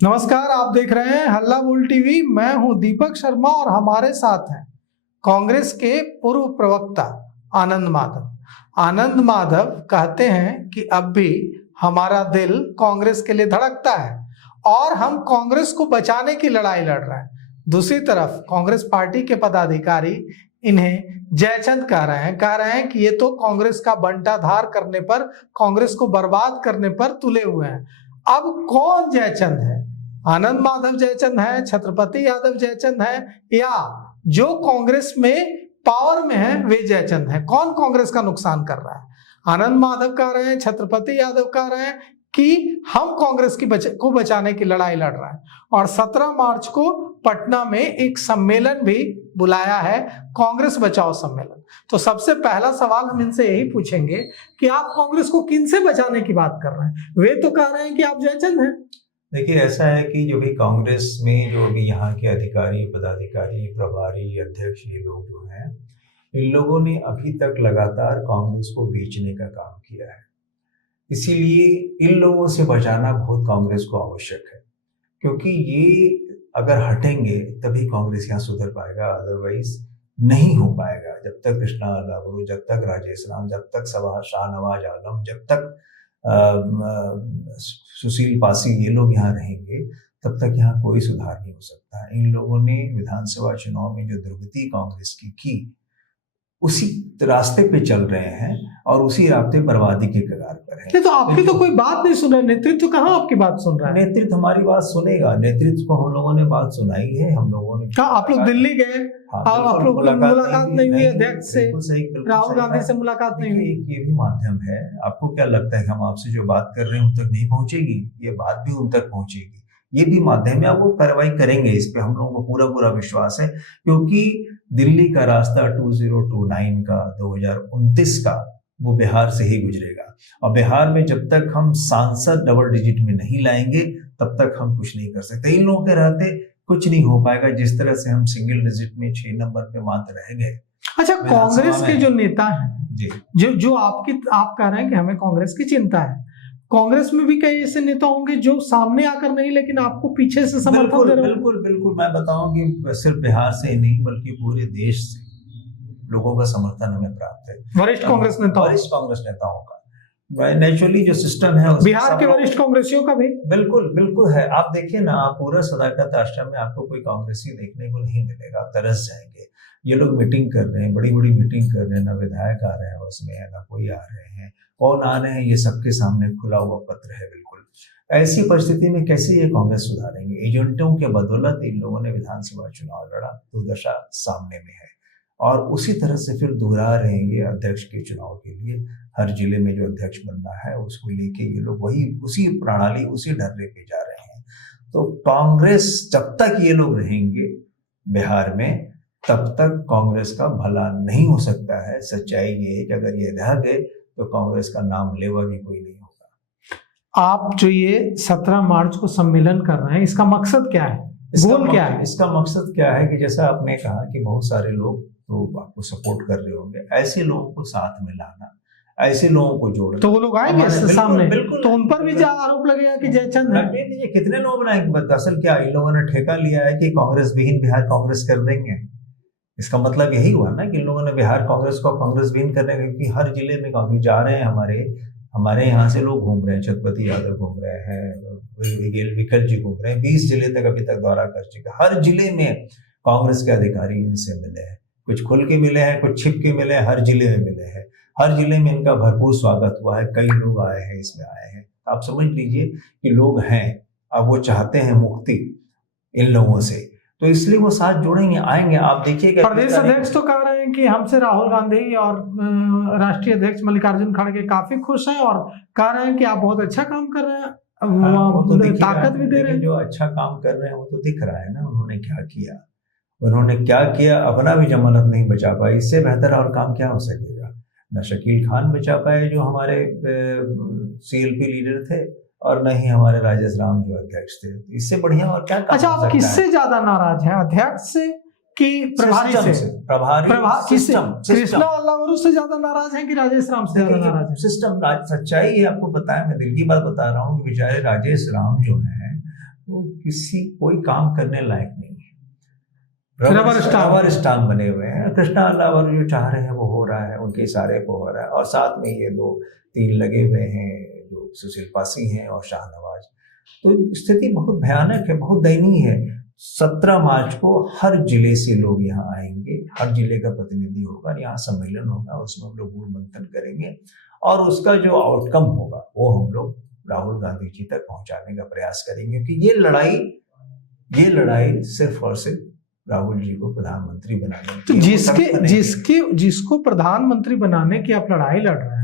नमस्कार, आप देख रहे हैं हल्ला बोल टीवी। मैं हूं दीपक शर्मा और हमारे साथ हैं कांग्रेस के पूर्व प्रवक्ता आनंद माधव। आनंद माधव कहते हैं कि अब भी हमारा दिल कांग्रेस के लिए धड़कता है और हम कांग्रेस को बचाने की लड़ाई लड़ रहे हैं। दूसरी तरफ कांग्रेस पार्टी के पदाधिकारी इन्हें जयचंद कह रहे हैं कि ये तो कांग्रेस का बंटाधार करने पर, कांग्रेस को बर्बाद करने पर तुले हुए हैं। अब कौन जयचंद है? आनंद माधव जयचंद है, छत्रपति यादव जयचंद है, या जो कांग्रेस में पावर में है वे जयचंद है? कौन कांग्रेस का नुकसान कर रहा है? आनंद माधव कह रहे हैं, छत्रपति यादव कह रहे हैं कि हम कांग्रेस को बचाने की लड़ाई लड़ रहे हैं। और 17 मार्च को पटना में एक सम्मेलन भी बुलाया है, कांग्रेस बचाओ सम्मेलन। तो सबसे पहला सवाल हम इनसे यही पूछेंगे कि आप कांग्रेस को किनसे बचाने की बात कर रहे हैं? वे तो कह रहे हैं कि आप जयचंद हैं। देखिए, ऐसा है कि जो भी कांग्रेस में जो भी यहाँ के अधिकारी, पदाधिकारी, प्रभारी, अध्यक्ष, ये लोग जो हैं, इन लोगों ने अभी तक लगातार कांग्रेस को बेचने का काम किया है। इसीलिए इन लोगों से बचाना बहुत कांग्रेस को आवश्यक है, क्योंकि ये अगर हटेंगे तभी कांग्रेस यहाँ सुधर पाएगा, अदरवाइज नहीं हो पाएगा। जब तक कृष्णा लावरू, जब तक राजेश राम, जब तक शाहनवाज आलम, जब तक सुशील पासी, ये लोग यहाँ रहेंगे, तब तक यहाँ कोई सुधार नहीं हो सकता। इन लोगों ने विधानसभा चुनाव में जो दुर्गति कांग्रेस की उसी रास्ते पे चल रहे हैं और उसी रास्ते बर्बादी के कगार पर है। तो आपकी तो कोई बात नहीं सुन रहा, नेतृत्व कहाँ आपकी बात सुन रहा है? नेतृत्व हमारी बात सुनेगा, नेतृत्व को हम लोगों ने बात सुनाई है। हम लोगों ने कहा आप लोग दिल्ली गए, आप लोग मुलाकात नहीं हुई अध्यक्ष से, राहुल गांधी से मुलाकात नहीं हुई। ये भी माध्यम है। आपको क्या लगता है कि हम आपसे जो बात कर रहे हैं उन तक नहीं पहुंचेगी? ये बात भी उन तक पहुंचेगी। ये भी माध्यम है, आप वो कार्रवाई करेंगे, इस पे हम लोगों को पूरा पूरा विश्वास है। क्योंकि दिल्ली का रास्ता 2029 का, 2029 का, वो बिहार से ही गुजरेगा। और बिहार में जब तक हम सांसद डबल डिजिट में नहीं लाएंगे तब तक हम कुछ नहीं कर सकते। इन लोगों के रहते कुछ नहीं हो पाएगा, जिस तरह से हम सिंगल डिजिट में 6 नंबर पे मात्र रह गए। अच्छा, कांग्रेस के जो नेता हैं जी, जो आप कह रहे हैं कि हमें कांग्रेस की चिंता है, कांग्रेस में भी कई ऐसे नेता होंगे जो सामने आकर नहीं, लेकिन आपको पीछे से समर्थन दे रहे हैं। बिल्कुल मैं बताऊं कि सिर्फ बिहार से नहीं बल्कि पूरे देश से लोगों का समर्थन हमें प्राप्त है। वरिष्ठ कांग्रेस नेताओं का नेचुरली जो सिस्टम है, बिहार के वरिष्ठ कांग्रेसियों का भी बिल्कुल है। आप देखिए ना, आप पूरा सदाकत आश्रम में आपको कोई कांग्रेसी देखने को नहीं मिलेगा, आप तरस जाएंगे। ये लोग मीटिंग कर रहे हैं, बड़ी बड़ी मीटिंग कर रहे हैं, ना विधायक आ रहे हैं उसमें, ना कोई आ रहे हैं। कौन आ रहे हैं ये सबके सामने खुला हुआ पत्र है। बिल्कुल ऐसी परिस्थिति में कैसे ये कांग्रेस सुधारेंगे? एजेंटों के बदौलत इन लोगों ने विधानसभा चुनाव लड़ा, दुर्दशा सामने में है। और उसी तरह से फिर दोहरा रहे हैं ये अध्यक्ष के चुनाव के लिए। हर जिले में जो अध्यक्ष बनना है उसको लेके ये लोग वही उसी प्रणाली, उसी ढर्रे पे जा रहे हैं। तो कांग्रेस, जब तक ये लोग रहेंगे बिहार में, तब तक कांग्रेस का भला नहीं हो सकता है। सच्चाई ये है कि अगर ये रह गए तो कांग्रेस का नाम लेवा भी कोई नहीं होगा। आप जो ये 17 मार्च को सम्मेलन कर रहे हैं, इसका मकसद क्या है? गोल क्या है? इसका मकसद क्या है कि जैसा आपने कहा कि बहुत सारे लोग तो आपको सपोर्ट कर रहे होंगे, ऐसे लोगों को साथ में लाना, ऐसे लोगों को जोड़ना। तो वो लोग आएंगे सामने, तो उन पर भी आरोप लगेगा कि जयचंद है। कितने लोग बनाएंगे? असल क्या इन लोगों ने ठेका लिया है कि कांग्रेस विहीन बिहार कांग्रेस कर देंगे? इसका मतलब यही हुआ ना कि इन लोगों ने बिहार कांग्रेस को कांग्रेस विहीन करने का, क्योंकि हर जिले में काफी जा रहे हैं। हमारे यहाँ से लोग घूम रहे हैं, छत्रपति यादव घूम रहे हैं, विकल जी घूम रहे हैं, 20 जिले तक अभी तक दौरा कर चुके। हर जिले में कांग्रेस के अधिकारी इनसे मिले हैं, कुछ खुल के मिले हैं, कुछ छिप के मिले हैं, हर जिले में मिले हैं। हर जिले में इनका भरपूर स्वागत हुआ है, कई लोग आए हैं, इसमें आए हैं। आप समझ लीजिए कि लोग हैं, अब वो चाहते हैं मुक्ति इन लोगों से, तो इसलिए वो साथ जोड़ेंगे, आएंगे। आप देखिएगा प्रदेश अध्यक्ष तो कह रहे हैं कि हमसे राहुल गांधी और राष्ट्रीय अध्यक्ष मल्लिकार्जुन खड़गे काफी खुश हैं और कह रहे हैं कि आप बहुत अच्छा काम कर रहे हैं, तो ताकत भी दे रहे हैं। जो अच्छा काम कर रहे हैं वो तो दिख रहा है ना, उन्होंने क्या किया, अपना भी जमानत नहीं बचा पाए। इससे बेहतर और काम क्या हो सकेगा? न शकील खान बचा पाए जो हमारे CLP लीडर थे, और न ही हमारे राजेश राम जो अध्यक्ष थे। इससे बढ़िया और क्या काम? अच्छा, आप किससे ज्यादा नाराज हैं, अध्यक्ष से कि प्रभारी से? कृष्णा लावरू से ज्यादा नाराज हैं कि राजेश राम से ज्यादा नाराज हैं? सिस्टम, सच्चाई है, आपको बताया, मैं दिल की बात बता रहा हूँ कि बेचारे राजेश राम जो हैं वो कोई काम करने लायक नहीं है, रबर स्टाम्प बने हुए हैं। कृष्णा अल्लावर जो चाह रहे हैं वो हो रहा है, उनके इशारे पे हो रहा है, और साथ में ये 2-3 लगे हुए हैं जो सुशील पासी हैं और शाहनवाज। तो स्थिति बहुत भयानक है, बहुत दयनीय है। 17 मार्च को हर जिले से लोग यहाँ आएंगे, हर जिले का प्रतिनिधि होगा, यहाँ सम्मेलन होगा, उसमें हम लोग मूल मंथन करेंगे और उसका जो आउटकम होगा वो हम लोग राहुल गांधी जी तक पहुंचाने का प्रयास करेंगे कि ये लड़ाई सिर्फ और सिर्फ राहुल जी को प्रधानमंत्री बनाने तो जिसको प्रधानमंत्री बनाने की आप लड़ाई लड़ रहे हैं,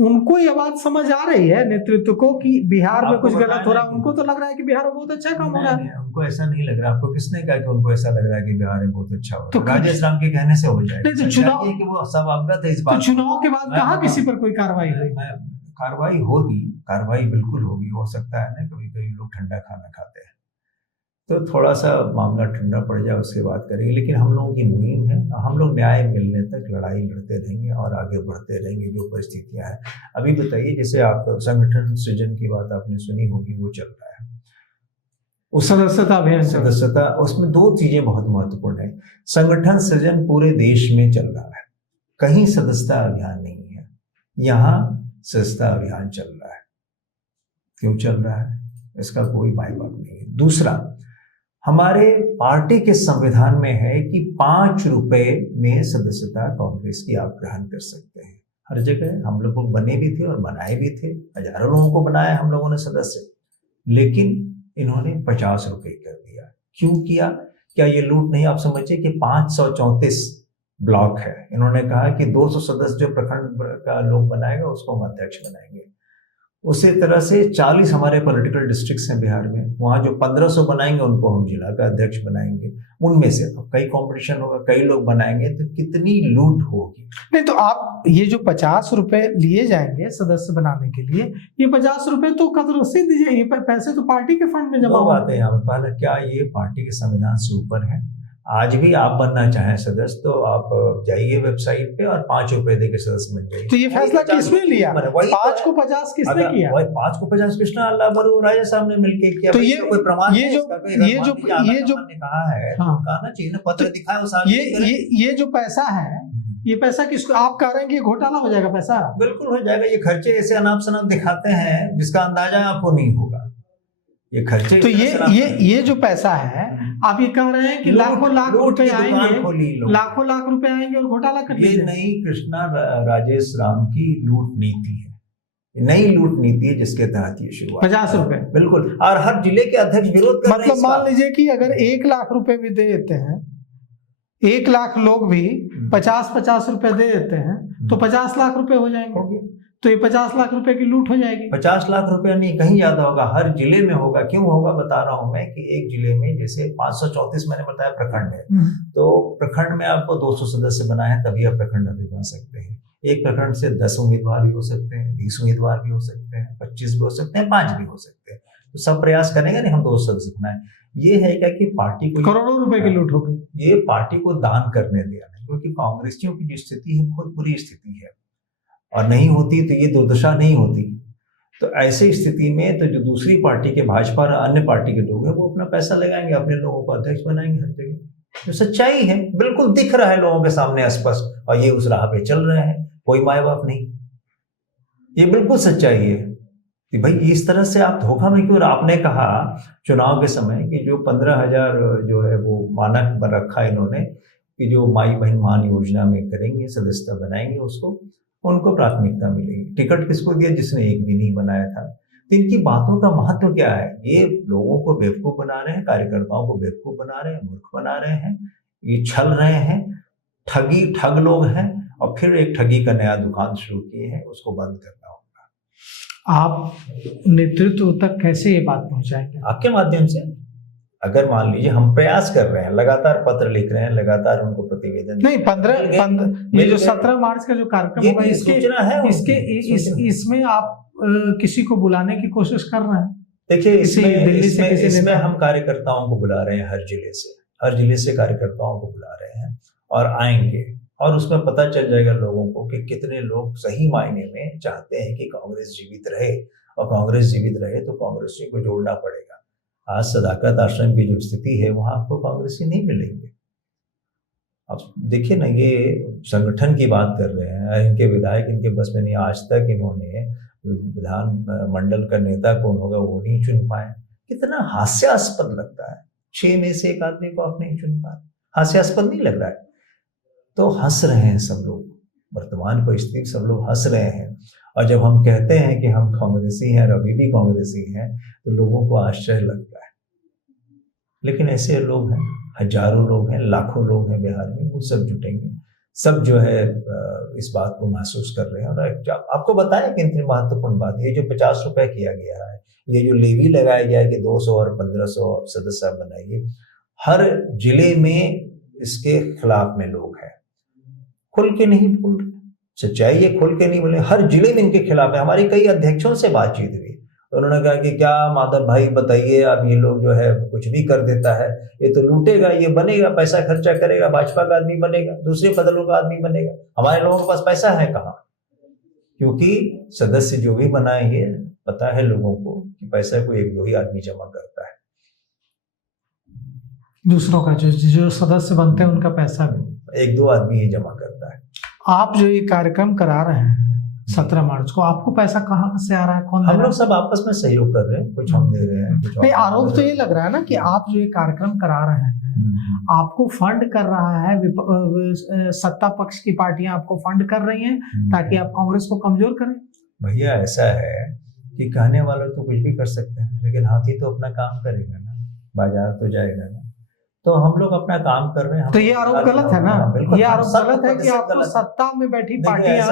उनको ये बात समझ आ रही है नेतृत्व को कि बिहार में कुछ गलत हो रहा है? उनको तो लग रहा है कि बिहार में बहुत अच्छा काम हो रहा है। उनको ऐसा नहीं लग रहा। आपको किसने कहा कि उनको ऐसा लग रहा है कि बिहार में बहुत अच्छा हो रहा है? राजेश राम के कहने से हो जाएगा। तो चुनाव कि वो सब अवगत है इस बात। तो चुनाव के बाद कहाँ किसी पर कोई कार्रवाई हुई? कार्रवाई होगी, कार्रवाई बिल्कुल होगी। हो सकता है ना कभी कभी लोग ठंडा खाना खाते हैं, तो थोड़ा सा मामला ठंडा पड़ जाए उसके बाद करेंगे। लेकिन हम लोगों की मुहिम है, हम लोग न्याय मिलने तक लड़ाई लड़ते रहेंगे और आगे बढ़ते रहेंगे जो परिस्थितियां हैं। अभी बताइए, जैसे आप संगठन सृजन की बात आपने सुनी होगी, वो चल रहा है, उस सदस्यता अभियान। सदस्यता, उसमें 2 चीजें बहुत महत्वपूर्ण है। संगठन सृजन पूरे देश में चल रहा है, कहीं सदस्यता अभियान नहीं है, यहाँ सदस्यता अभियान चल रहा है। क्यों चल रहा है इसका कोई माय बाप नहीं है। दूसरा, हमारे पार्टी के संविधान में है कि 5 रुपए में सदस्यता कांग्रेस की आप ग्रहण कर सकते हैं। हर जगह हम लोग बने भी थे और बनाए भी थे, हजारों लोगों को बनाया हम लोगों ने सदस्य, लेकिन इन्होंने 50 रुपए कर दिया। क्यों किया? क्या ये लूट नहीं? आप समझिए कि 534 ब्लॉक है, इन्होंने कहा कि 200 सदस्य जो प्रखंड का लोग बनाएगा उसको हम अध्यक्ष बनाएंगे। उसी तरह से 40 हमारे पॉलिटिकल डिस्ट्रिक्ट्स हैं बिहार में, वहाँ जो 1500 बनाएंगे उनको हम जिला का अध्यक्ष बनाएंगे। उनमें से अब कई कंपटीशन होगा, कई लोग बनाएंगे, तो कितनी लूट होगी। नहीं तो आप ये जो 50 रुपए लिए जाएंगे सदस्य बनाने के लिए, ये 50 रुपए तो कद रसीद दीजिए, ये पैसे तो पार्टी के फंड में जमा होते हैं। यहाँ पहले क्या ये पार्टी के संविधान से ऊपर है? आज भी आप बनना चाहें सदस्य तो आप जाइए वेबसाइट पे और 5 रुपए देके सदस्य बन जाइए। तो ये फैसला किसने लिया? 5 को 50 किसने किया? वही 5 को 50 कृष्णा अल्लाह राजा साहब ने मिलके किया। तो ये कोई प्रमाण ये जो कहा है, कहा ना चाहिए, पत्र दिखाए। ये जो पैसा है, ये पैसा किसको? आप कह रहे हैं कि घोटाला हो जाएगा पैसा? बिल्कुल हो जाएगा। ये खर्चे ऐसे अनाप शनाप दिखाते हैं जिसका अंदाजा आपको नहीं होगा। ये खर्चे तो ये जो पैसा है, आप ये कह रहे हैं कि लाखों लाख रुपए आएंगे, लाखों लाख रुपए आएंगे और घोटाला कर ये नई कृष्णा राजेश राम की लूट नीति है, नई लूट नीति है जिसके तहत ये शुरुआत। 50 रुपए बिल्कुल। और हर जिले के अध्यक्ष विरोध कर रहे हैं। मतलब मान लीजिए कि अगर 1 लाख रुपए भी दे देते हैं, 1 लाख लोग भी 50-50 रुपए दे देते हैं, तो 50 लाख रुपए हो जाएंगे। तो ये 50 लाख रुपए की लूट हो जाएगी। 50 लाख रुपए नहीं, कहीं ज्यादा होगा, हर जिले में होगा। क्यों होगा बता रहा हूं मैं कि एक जिले में जैसे 534 मैंने बताया प्रखंड है, तो प्रखंड में आपको 200 सदस्य बनाए हैं तभी आप प्रखंड अध्यक्ष बन सकते हैं। एक प्रखंड से 10 उम्मीदवार भी हो सकते हैं, 20 उम्मीदवार भी हो सकते हैं, 25 भी हो सकते हैं, 5 भी हो सकते हैं। तो सब प्रयास करेंगे नहीं हम 200 सदस्य बनाए। ये है क्या कि पार्टी को करोड़ों रुपए की लूट होगी। ये पार्टी को दान करने दिया नहीं, क्योंकि कांग्रेसियों की जो स्थिति है बहुत बुरी स्थिति है, और नहीं होती तो ये दुर्दशा नहीं होती। तो ऐसी स्थिति में तो जो दूसरी पार्टी के, भाजपा और अन्य पार्टी के लोग हैं, वो अपना पैसा लगाएंगे, अपने लोगों को अध्यक्ष बनाएंगे हर जगह। तो सच्चाई है, बिल्कुल दिख रहा है लोगों के सामने स्पष्ट, और ये उस राह पे चल रहे हैं, कोई माय बाप नहीं। ये बिल्कुल सच्चाई है कि भाई इस तरह से आप धोखा में क्यों? आपने कहा चुनाव के समय कि जो 15,000 जो है वो मानक रखा इन्होंने कि जो माई बहन मान योजना में करेंगे, सदस्यता बनाएंगे, उसको उनको प्राथमिकता मिलेगी। टिकट किसको दिया? जिसने एक भी नहीं बनाया था। तो इनकी बातों का महत्व क्या है? ये लोगों को बेवकूफ बना रहे हैं, कार्यकर्ताओं को बेवकूफ बना रहे हैं, मूर्ख बना रहे हैं, ये छल रहे हैं, ठग लोग हैं, और फिर एक ठगी का नया दुकान शुरू किए हैं, उसको बंद करना होगा। आप नेतृत्व तक कैसे ये बात पहुंचाएंगे? आपके माध्यम से। अगर मान लीजिए हम प्रयास कर रहे हैं, लगातार पत्र लिख रहे हैं, लगातार उनको प्रतिवेदन नहीं, 15 ये जो 17 मार्च का जो कार्यक्रम होगा, इसमें आप किसी को बुलाने की कोशिश कर रहे हैं? देखिए, इसमें हम कार्यकर्ताओं को बुला रहे हैं, हर जिले से कार्यकर्ताओं को बुला रहे हैं और आएंगे, और उसमें पता चल जाएगा लोगों को कि कितने लोग सही मायने में चाहते हैं कि कांग्रेस जीवित रहे, और कांग्रेस जीवित रहे तो कांग्रेसियों को जोड़ना पड़ेगा। आज सदाकत आश्रम की जो स्थिति है वहाँ आपको कांग्रेसी नहीं मिलेंगे। अब देखिए ना, ये संगठन की बात कर रहे हैं, इनके विधायक इनके बस में नहीं, आज तक इन्होंने विधान मंडल का नेता कौन होगा वो नहीं चुन पाए। कितना हास्यास्पद लगता है, 6 में से 1 आदमी को आप नहीं चुन पाए, हास्यास्पद नहीं लग रहा है? तो हंस रहे हैं सब लोग, वर्तमान परिस्थिति सब लोग हंस रहे हैं। और जब हम कहते हैं कि हम कांग्रेसी हैं और अभी भी कांग्रेसी हैं तो लोगों को आश्चर्य लगता है। लेकिन ऐसे लोग हैं, हजारों लोग हैं, लाखों लोग हैं बिहार में, वो सब जुटेंगे, सब जो है इस बात को महसूस कर रहे हैं। और आपको बताया कि इतनी महत्वपूर्ण बात, ये जो 50 रुपए किया गया है, ये जो लेवी लगाया गया है कि 200 और 1500 सदस्य बनाइए, हर जिले में इसके खिलाफ में लोग हैं, खुल के नहीं बोल रहे, सच्चाई ये खुल के नहीं बोले, हर जिले में इनके खिलाफ है। हमारी कई अध्यक्षों से बातचीत हुई, उन्होंने कहा कि क्या माधव भाई बताइए, अब ये लोग जो है कुछ भी कर देता है, ये तो लूटेगा, ये बनेगा, पैसा खर्चा करेगा, भाजपा का आदमी बनेगा, दूसरे बदलों का आदमी बनेगा, हमारे लोगों के पास पैसा है कहाँ? क्योंकि सदस्य जो भी बनाएंगे, पता है लोगों को कि पैसा कोई 1-2 ही आदमी जमा करता है, दूसरों का जो सदस्य बनते हैं उनका पैसा भी 1-2 आदमी ही जमा करता है। आप जो ये कार्यक्रम करा रहे हैं 17 मार्च को, आपको पैसा कहाँ से आ रहा है, कौन दे रहा है? हम लोग सब आपस में सहयोग कर रहे हैं, कुछ हम दे रहे हैं, कुछ नहीं, आरोप तो ये लग रहा है ना कि आप जो ये कार्यक्रम करा रहे हैं आपको फंड कर रहा है, सत्ता पक्ष की पार्टियां आपको फंड कर रही हैं ताकि आप कांग्रेस को कमजोर करें। भैया ऐसा है कि कहने वाले तो कुछ भी कर सकते हैं, लेकिन हाथी तो अपना काम करेगा ना, बाजार तो जाएगा ना। तो हम लोग अपना काम कर रहे हैं। तो ये आरोप गलत है ना, ये आरोप गलत है कि आपको सत्ता में बैठी पार्टियां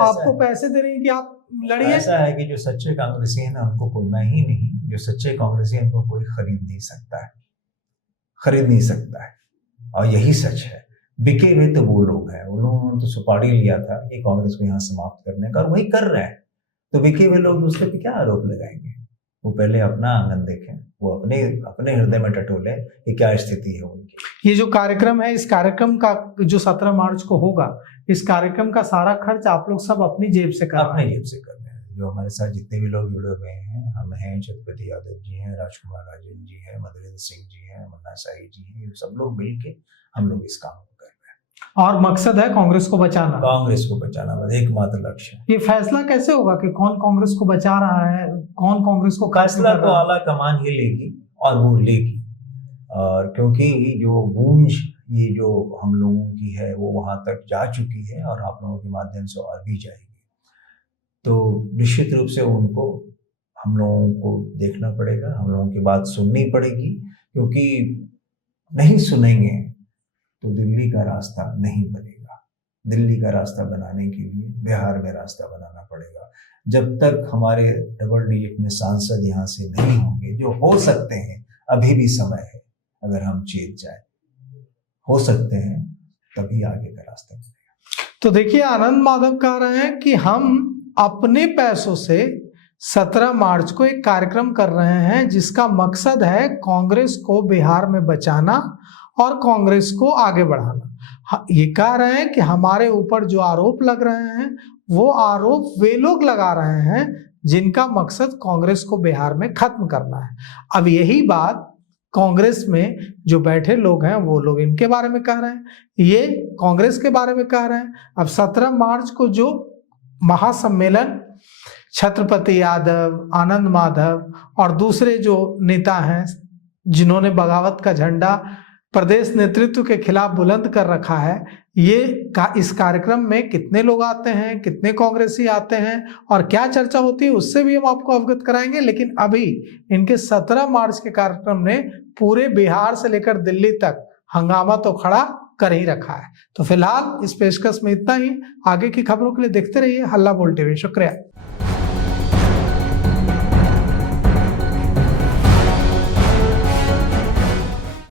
आपको पैसे दे रही है कि आप लड़िए। ऐसा है कि जो सच्चे कांग्रेसी है ना, उनको कोई, मैं ही नहीं, जो सच्चे कांग्रेसी है उनको कोई खरीद नहीं सकता है, खरीद नहीं सकता है। और यही सच है। बिके हुए तो वो लोग हैं, उन्होंने तो सुपारी लिया था कि कांग्रेस को यहाँ समाप्त करने का, और वही कर रहे हैं। तो बिके हुए लोग दूसरे पे क्या आरोप लगाएंगे? वो पहले अपना आंगन देखें, वो अपने हृदय में टटोले कि क्या स्थिति है उनकी। ये जो कार्यक्रम है, इस कार्यक्रम का जो 17 मार्च को होगा, इस कार्यक्रम का सारा खर्च आप लोग सब अपनी जेब से कर रहे हैं? अपनी जेब से कर रहे हैं। जो हमारे साथ जितने भी लोग जुड़े हुए हैं, हम हैं, छत्रपति यादव जी हैं, राजकुमार राजन जी हैं, मधुरेंद्र सिंह जी हैं, मुन्ना शाही जी हैं, सब लोग मिलके हम लोग इस काम को कर रहे हैं। और मकसद है कांग्रेस को बचाना, कांग्रेस को बचाना, बस एकमात्र लक्ष्य है। ये फैसला कैसे होगा कि कौन कांग्रेस को बचा रहा है, कौन कांग्रेस को? फैसला तो आला कमान ही लेगी और वो लेगी। और क्योंकि जो गूंज ये जो हम लोगों की है वो वहां तक जा चुकी है और आप लोगों के माध्यम से और भी जाएगी, तो निश्चित रूप से उनको हम लोगों को देखना पड़ेगा, हम लोगों की बात सुननी पड़ेगी। क्योंकि नहीं सुनेंगे तो दिल्ली का रास्ता नहीं बनेगा। दिल्ली का रास्ता बनाने के लिए बिहार में रास्ता बनाना पड़ेगा। जब तक हमारे डबल डिजिट में सांसद यहाँ से नहीं होंगे, जो हो सकते हैं, अभी भी समय है, अगर हम चेत जाए, हो सकते हैं, तभी आगे का रास्ता बनेगा। तो देखिए, आनंद माधव कह रहे हैं कि हम अपने पैसों से 17 मार्च को एक कार्यक्रम कर रहे हैं जिसका मकसद है कांग्रेस को बिहार में बचाना और कांग्रेस को आगे बढ़ाना। ये कह रहे हैं कि हमारे ऊपर जो आरोप लग रहे हैं वो आरोप वे लोग लगा रहे हैं जिनका मकसद कांग्रेस को बिहार में खत्म करना है। अब यही बात कांग्रेस में जो बैठे लोग हैं वो लोग इनके बारे में कह रहे हैं, ये कांग्रेस के बारे में कह रहे हैं। अब 17 मार्च को जो महासम्मेलन छत्रपति यादव, आनंद माधव और दूसरे जो नेता हैं जिन्होंने बगावत का झंडा प्रदेश नेतृत्व के खिलाफ बुलंद कर रखा है, इस कार्यक्रम में कितने लोग आते हैं, कितने कांग्रेसी आते हैं और क्या चर्चा होती है, उससे भी हम आपको अवगत कराएंगे। लेकिन अभी इनके 17 मार्च के कार्यक्रम ने पूरे बिहार से लेकर दिल्ली तक हंगामा तो खड़ा कर ही रखा है। तो फिलहाल इस पेशकश में इतना ही। आगे की खबरों के लिए देखते रहिए हल्ला बोल टीवी। शुक्रिया।